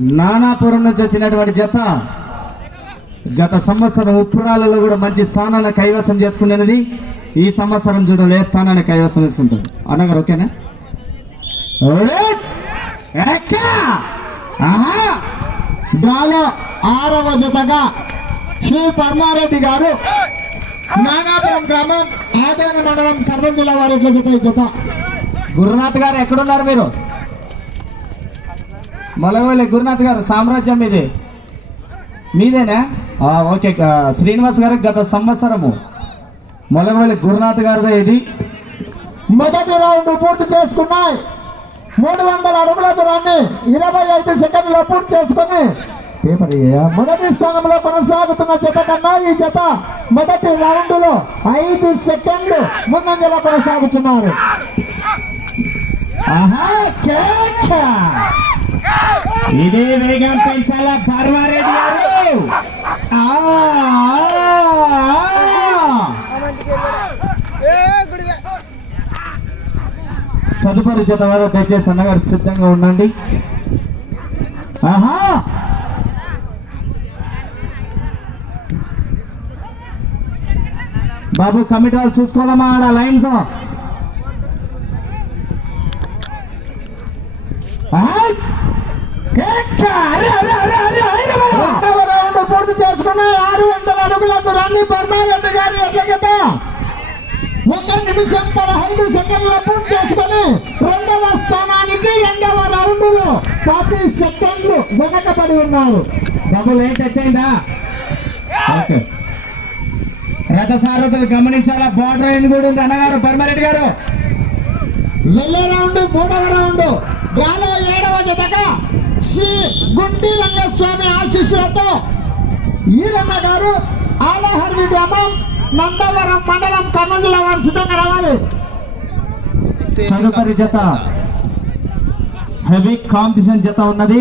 నానాపురం నుంచి వచ్చినటువంటి జత గత సంవత్సరం ఉప్పురాలలో కూడా మంచి స్థానాన్ని కైవసం చేసుకునేది ఈ సంవత్సరం చూడాలి ఏ స్థానాన్ని కైవసం చేసుకుంటారు అన్నగారు ఓకేనా? డ్రాలో ఆరవ జతగా శ్రీ పర్మారెడ్డి గారు నానాపురం గ్రామం ఆదాన మండలం కర్నూలు జిల్లా వారి ఈ జత. గురునాథ్ గారు ఎక్కడున్నారు మీరు? మొలవల్లి గురునాథ్ గారు సామ్రాజ్యం ఇది మీదేనా? ఓకే శ్రీనివాస్ గారు గత సంవత్సరము మొలవల్లి గురునాథ్ గారిదే ఇది. మొదటి రౌండ్ పూర్తి చేసుకున్నాయి. మూడు వందల అడుగుల దూరాన్ని ఇరవై ఐదు సెకండ్లో పూర్తి చేసుకుని పేపర్ మొదటి స్థానంలో కొనసాగుతున్న జత కన్నా ఈ జత మొదటి రౌండ్లో ఐదు సెకండ్లు ముందంజలో కొనసాగుతున్నారు. ఆహా, ఇదే వేగం పెంచాలా పర్వారెడ్డి గారు. తదుపరి జత వారు దయచేసి అన్నగారు సిద్ధంగా ఉండండి. ఆహా! బాబు కమిటీ వాళ్ళు చూసుకోవాలమ్మా ఆడ లైన్స్. రెండవ రౌండ్ పూర్తి చేసుకున్న ఆరు వందల అడుగుల దూరాన్ని పర్మారెడ్డి గారి ఎట్ల జత ఒక నిమిషం పదహైదు సెకండ్ల పూర్తి చేసుకుని రెండవ స్థానానికి రెండవ రౌండ్లో పది సెకండ్లు వెనకబడి ఉన్నారు. బాబు లేట్ వచ్చిందా ఓకే రథ సారథులు గమనించాలా? బార్డర్ లైన్ కూడా ఉంది. అన్నగారు పర్మారెడ్డి గారు. వెళ్ళే రౌండ్ మూడవ రౌండ్. గాలో ఏడవ జతగా శ్రీ గుంటి రంగస్వామి ఆశీస్సులతో ఈరన్న గారు ఆలహర్వి గ్రామం నందవరం మండలం కర్నూలు జిల్లా వారు సిద్ధంగా రావాలి. తదుపరి జత హెవీ కాంపిటీషన్ జత ఉన్నది.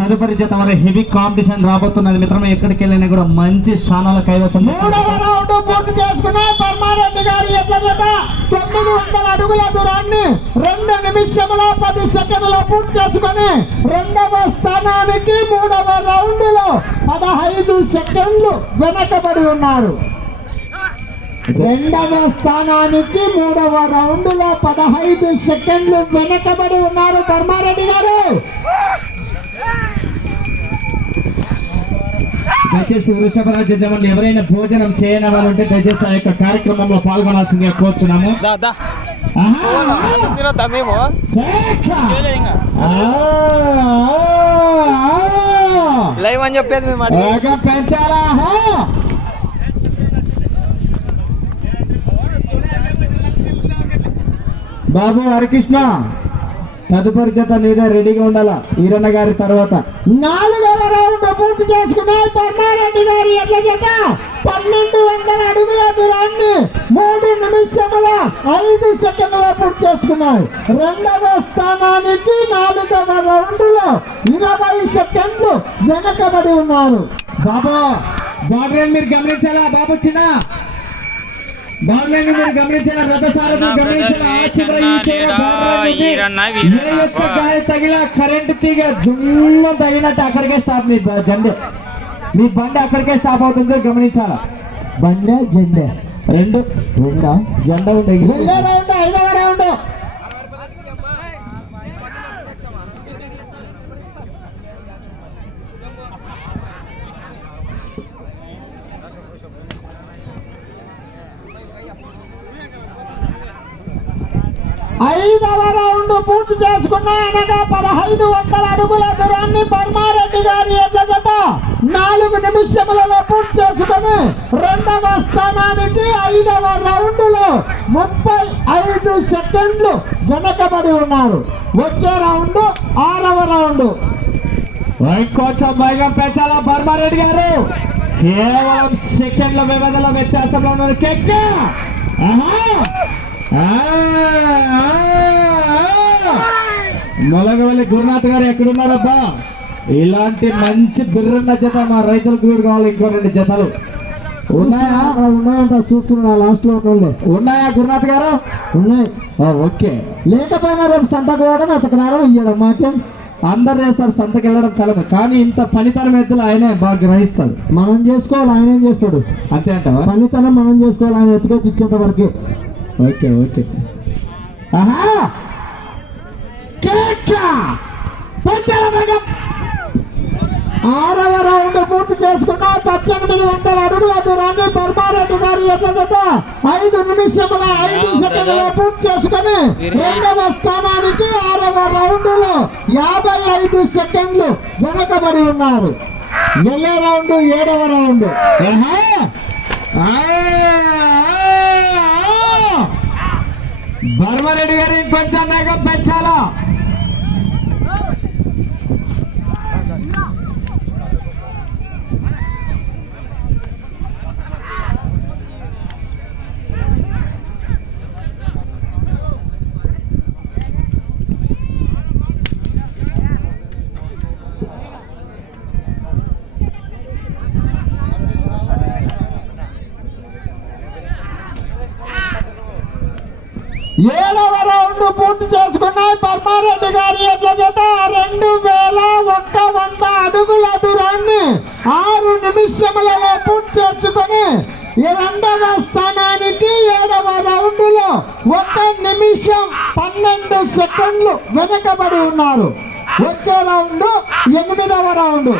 తదుపరి జత మరి హెవీ కాంపిటీషన్ రాబోతున్నది. మిత్రమే ఎక్కడికి వెళ్ళినా కూడా మంచి స్థానాల కైవసం మూడవ రౌండ్ పూర్తి చేసుకున్న పర్మారెడ్డి గారి ఎట్ల జత. తొమ్మిది వందల అడుగుల దూరాన్ని రెండు నిమిషముల పది సెకండ్ల పూర్తి చేసుకుని రెండవ స్థానానికి మూడవ రౌండ్లో పదహైదు సెకండ్లు వెనకబడి ఉన్నారు. రెండవ స్థానానికి మూడవ రౌండ్లో పదహైదు సెకండ్లు వెనకబడి ఉన్నారు ధర్మారెడ్డి గారు. దయచేసి వృషభ రాజ్య ఎవరైనా భోజనం చేయని వాళ్ళు ఉంటే దయచేసి ఆ యొక్క కార్యక్రమంలో పాల్గొనాల్సిందిగా ఆ! లైవ్ అని చెప్పేది పెంచాలా! బాబు హరికృష్ణ! తదుపరి జత నీదే రెడీగా ఉండాలా? ఈరన్న గారి తర్వాత. నాలుగవ రౌండ్ పూర్తి చేసుకున్నారు పర్మారెడ్డి గారి ఎట్ల చేత పన్నెండు వందల అడుగుల దూరాన్ని మూడు నిమిషముల ఐదు సెకండ్ల పూర్తి చేసుకున్నారు. రెండవ స్థానానికి నాలుగవ రౌండ్లో ఇరవై సెకండ్లు వెనకబడి ఉన్నారు. బాబు బార్డర్ మీరు గమనించాలా? బాబు చిన్న. బార్డర్ మీరు గమనించాలా రథ సారథులు గమనించాలా ఆ చివర ఈ చివర border line ఉంది. ఈరన్న, వీరన్న. ఏ యొక్క గాయ తగిల కరెంట్ తీగ జుమ్మ తగినట్టు అక్కడికే స్టాప్. మీ జెండు. మీ బండి అక్కడికే స్టాప్ అవుతుంది గమనించాలా? బండే జెండే. రెండు. రెండా? జెండా ఉండే. వెళ్ళే రౌండ్ ఐదవ రౌండ్. ఐదవ రౌండ్ పూర్తి చేసుకున్నాయనగా పదహైదు వందల అడుగుల దూరాన్ని బర్మారెడ్డి గారి ఎడ్ల జత నాలుగు నిమిషములలో పూర్తి చేసుకుని రెండవ స్థానానికి ఐదవ రౌండ్లో ముప్పై ఐదు సెకండ్లు వెనకబడి ఉన్నారు. వచ్చే రౌండ్ ఆరవ రౌండ్. కొంచెం వేగం పెంచాల బర్మారెడ్డి గారు? కేవలం సెకండ్ల వ్యవధిలో వ్యత్యాసంలో ఉన్నారు. కెక్క! మొలగవల్లి గురునాథ్ గారు ఎక్కడున్నారబ్బా? ఇలాంటి మంచి బిర్రన్న జత మా రైతులకు కూడా కావాలి ఇంకో రెండు జతలు. ఉన్నాయా? ఉన్నాయంట చూస్తున్నా లాస్ట్లో ఉండే ఉన్నాయా గురునాథ్ గారు? ఉన్నాయి. ఓకే. లేకపోయినా రేపు సంతకు పోవడం అతకు రావడం ఇయ్యడం మాకేం? అందరు చేస్తారు సంతకి వెళ్ళడం కలదు. కానీ ఇంత పనితనం ఎద్దులు ఆయనే బాగా గ్రహిస్తాడు. మనం చేసుకోవాలి ఆయన ఏం చేస్తాడు? అంతే అంటావా? పనితనం మనం చేసుకోవాలి ఆయన ఎత్తుకొచ్చి ఇచ్చేంత వరకు. Okay okay. ఆహా! ఆరవ రౌండ్ పూర్తి చేసుకున్న పద్దెనిమిది వందల అడుగుల దూరాన్ని పరమారెడ్డి గారి ఎదుట ఐదు నిమిషముల ఐదు సెకండ్ల పూర్తి చేసుకుని రెండవ స్థానానికి ఆరవ రౌండ్లో యాభై ఐదు సెకండ్లు వెనకబడి ఉన్నారు. వెళ్ళే రౌండ్ ఏడవ రౌండ్. ఆహా! ఆ! ఆ! బర్మారెడ్డి గారి కొంచెం వేగం పెంచాలా? ఏడవ రౌండ్ పూర్తి చేసుకున్నాయి పద్మారెడ్డి గారి ఎట్ల రెండు వేల ఒక్క వంద అడుగుల దూరాన్ని ఆరు నిమిషములలో పూర్తి చేసుకుని రెండవ స్థానానికి ఏడవ రౌండ్లో ఒక నిమిషం పన్నెండు సెకండ్లు వెనకబడి ఉన్నారు. వచ్చే రౌండ్ ఎనిమిదవ రౌండ్.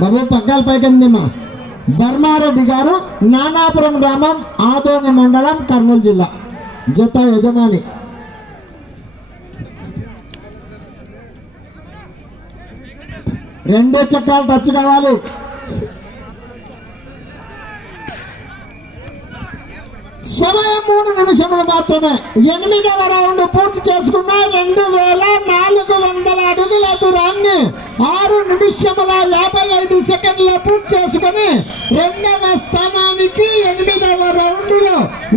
బాబు పగ్గాల పైకిందమ్మా ధర్మారెడ్డి గారు నానాపురం గ్రామం ఆదోని మండలం కర్నూలు జిల్లా. జత యజమాని. రెండే చక్రాలు టచ్ కావాలి. సమయం మూడు నిమిషములు మాత్రమే ఎనిమిదవ రౌండ్ పూర్తి చేసుకున్న రెండు వేల నాలుగు వందల అడుగుల దూరాన్ని ఆరు నిమిషముల యాభై ఐదు సెకండ్లో పూర్తి చేసుకుని రెండవ స్థానానికి ఎనిమిదవ రౌండ్లో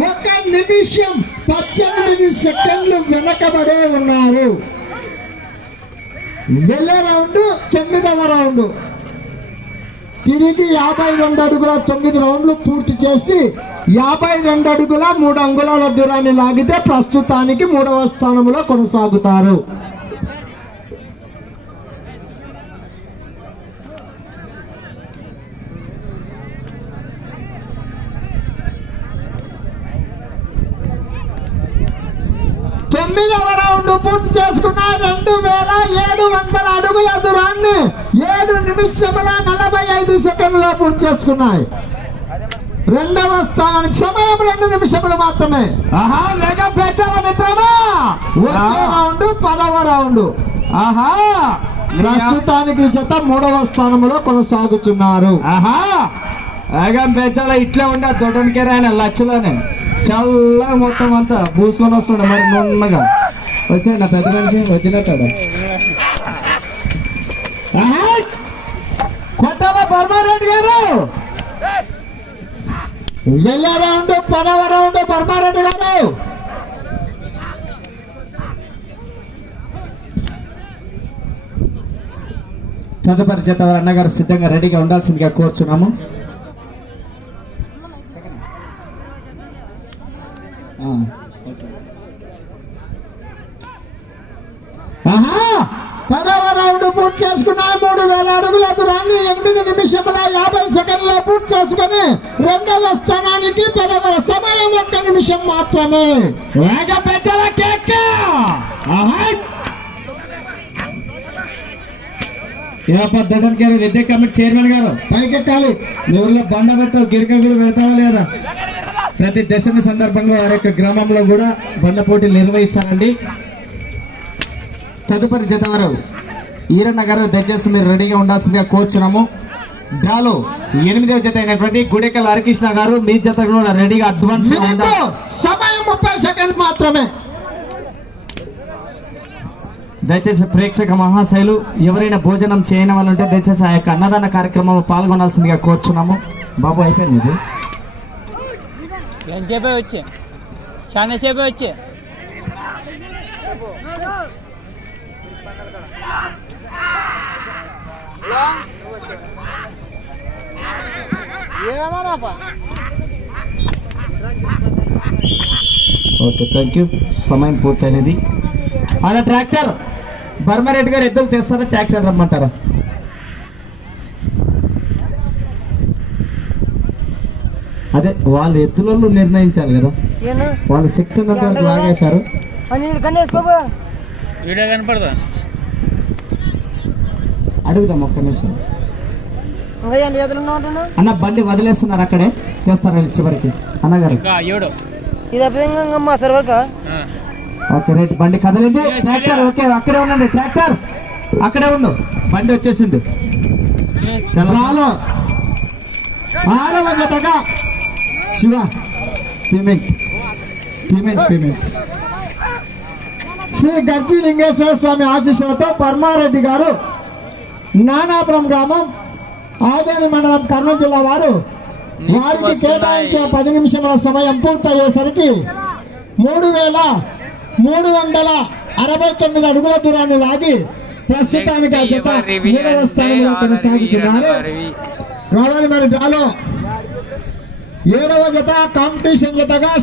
ఒక నిమిషం పద్దెనిమిది సెకండ్లు వెనకబడే ఉన్నారు. వెళ్ళే రౌండ్ తొమ్మిదవ రౌండ్. తిరిగి యాభై రెండు అడుగుల తొమ్మిది రౌండ్లు పూర్తి చేసి యాభై రెండు అడుగుల మూడు అంగుళాల దూరాన్ని లాగితే ప్రస్తుతానికి మూడవ స్థానంలో కొనసాగుతారు. తొమ్మిదవ రౌండ్ పూర్తి చేసుకున్న రెండు వేల ఏడు వందల అడుగుల దూరాన్ని ఏడు నిమిషముల నలభై ఐదు సెకండ్లో పూర్తి చేసుకున్నాయి. రెండవ స్థానానికి సమయం రెండు నిమిషములు మాత్రమే. ఆహా వేగం పెంచాలా మిత్రమా? వచ్చే రౌండ్ పదవ రౌండ్. ఆహా. ప్రస్తుతానికి జత మూడవ స్థానంలో కొనసాగుతున్నారు. ఆహా. వేగం పెంచాలా ఇట్లే ఉండే దొడ్డనికేరా ఆయన లచ్చలోనే. చల్లగా మొత్తం అంతా పూసుకొని వస్తుండే మరి నున్నగా. వచ్చే నా పెద్ద మనిషి వచ్చినట్టాడు. ఆహా! కొట్టాలా బర్మారెడ్డి గారు? వెళ్ళే రౌండ్? పదవ రౌండ్ బర్మారెడ్డి గారు. తదుపరి జత అన్నగారు సిద్ధంగా రెడీగా ఉండాల్సిందిగా కోరుచున్నాము. పదవ పూర్తి చేసుకున్నాయి మూడు వేల అడుగుల దూరాన్ని ఎనిమిది నిమిషముల యాభై సెకండ్ల పూర్తి చేసుకుని రెండవ స్థానానికి పదవ సమయం ఒక్క నిమిషం మాత్రమే. వేగ పెంచాల కేక! పద్ధతి గారు విద్యా కమిటీ చైర్మన్ గారు? పైకెక్కాలి మీ ఊర్లో బండ పెట్టు గిరిక కూడా పెడతావా లేదా? ప్రతి దశమి సందర్భంగా వారి యొక్క గ్రామంలో కూడా బండ పోటీలు నిర్వహిస్తారండి. తదుపరి జత వారు ఈరన్న గారు దయచేసి మీరు రెడీగా ఉండాల్సిందిగా కోరుచున్నాము. డాలో ఎనిమిదవ జత అయినటువంటి గుడెకల్ హరికృష్ణ గారు మీ జత కూడా రెడీగా అడ్వాన్స్ సమయం ముప్పై సెకండ్ మాత్రమే. దయచేసి ప్రేక్షక మహాశైలు ఎవరైనా భోజనం చేయని వాళ్ళు ఉంటే దయచేసి ఆ యొక్క అన్నదాన కార్యక్రమంలో పాల్గొనాల్సిందిగా కోరుచున్నాము. బాబు అయిపోయింది ఇది? ఎంతసేపే వచ్చి? చాలా సేపే వచ్చి? ఓకే థ్యాంక్ యూ సమయం పూర్తి అనేది అలా ట్రాక్టర్ బర్మారెడ్డి గారు ఎద్దులు తెస్తారా ట్రాక్టర్ రమ్మంటారా? అదే వాళ్ళు ఎత్తులలో నిర్ణయించాలి కదా. వాళ్ళు శక్తి ఉన్నంత వరకు లాగేశారు కనపడదా? అడుగుదాం ఒక్క నిమిషం. అన్న? బండి వదిలేస్తున్నారు అక్కడే. చేస్తారా చివరికి? అన్నగారు ఓకే రైట్. బండి కదిలింది. ట్రాక్టర్ ఓకే అక్కడే ఉండండి. ట్రాక్టర్ అక్కడే ఉండు. బండి వచ్చేసింది. చంద్రాలు ఆరవ జతగా Shiva payment payment payment Sri Garji Lingeshwara Swami ఆశీస్సులతో పర్మారెడ్డి గారు నానాపురం గ్రామం ఆదేని మండలం కర్నూలు జిల్లా వారు వారికి కేటాయించిన పది నిమిషముల సమయం పూర్తయ్యేసరికి మూడు వేల మూడు వందల అరవై తొమ్మిది అడుగుల దూరాన్ని లాగి ప్రస్తుతానికి ఆ జత మూడవ స్థానంలో కొనసాగుతున్నారు. రావాలి మరి ఏడవ జత కాంపిటీషన్ జతగా